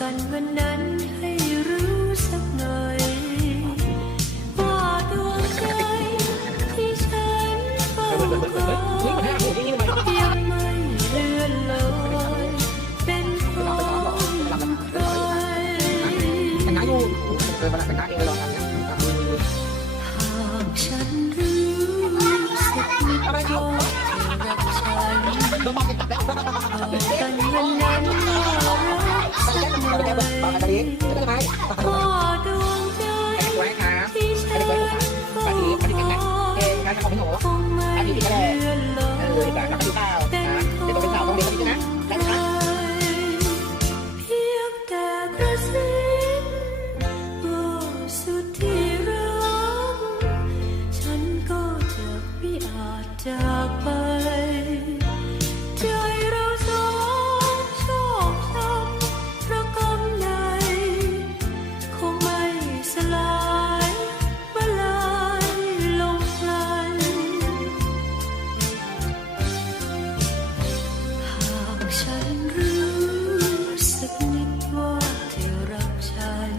กันวันนั้นให้รู้สักหน่อย ว่าดวงใจที่ฉันเฝ้าคอยยังไม่เลื่อนลอยเป็นของใครหน้าอยู่เออมาแต่งหน้าเองเลยลองกันนะหากฉันรู้สึกนิดว่าเธอรักฉัน โดนมองติดตัดแล้ว หน่อยบางกะทิจะเป็นไงพ่อดวงใจไว้ครับที่ฉันเฝ้าอันนี้อันนี้เป็นไงเองงานของพี่หนูคงไม่เลื่อนลอเออแบบรับดูเปล่านะเดี๋ยวตัวเป็นสาวต้องเรียนกันนะได้ไหมคะเพียงแต่กระซิบว่าสุดที่รักฉันก็จะไม่อาจจากไป ฉันรู้สึกนิดว่าเธอรักฉัน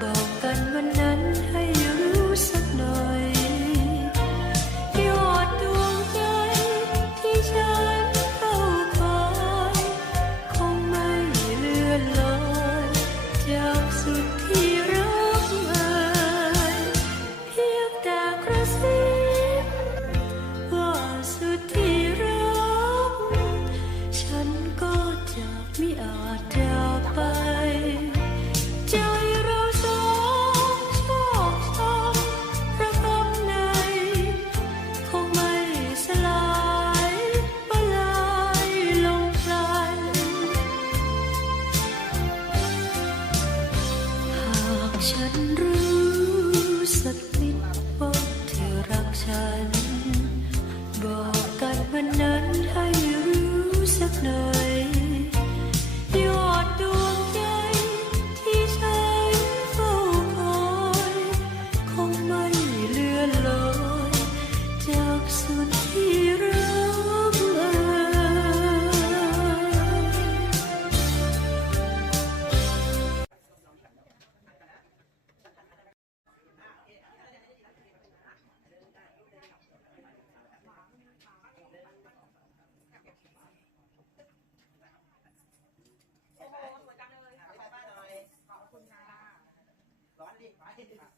บอกกันวันนั้น รักเอ่ยได้ได้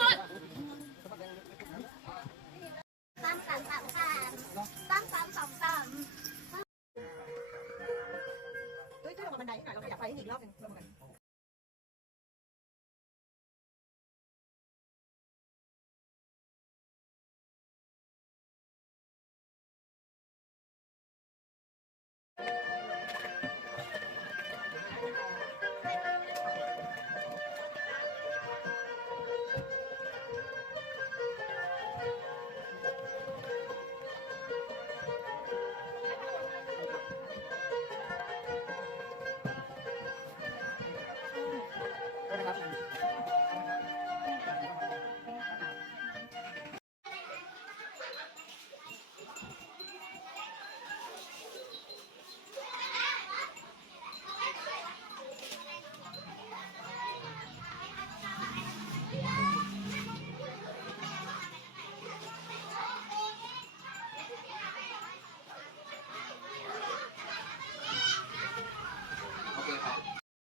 บันไดให้หน่อยเราขยับไปอีกรอบหนึ่งลงกัน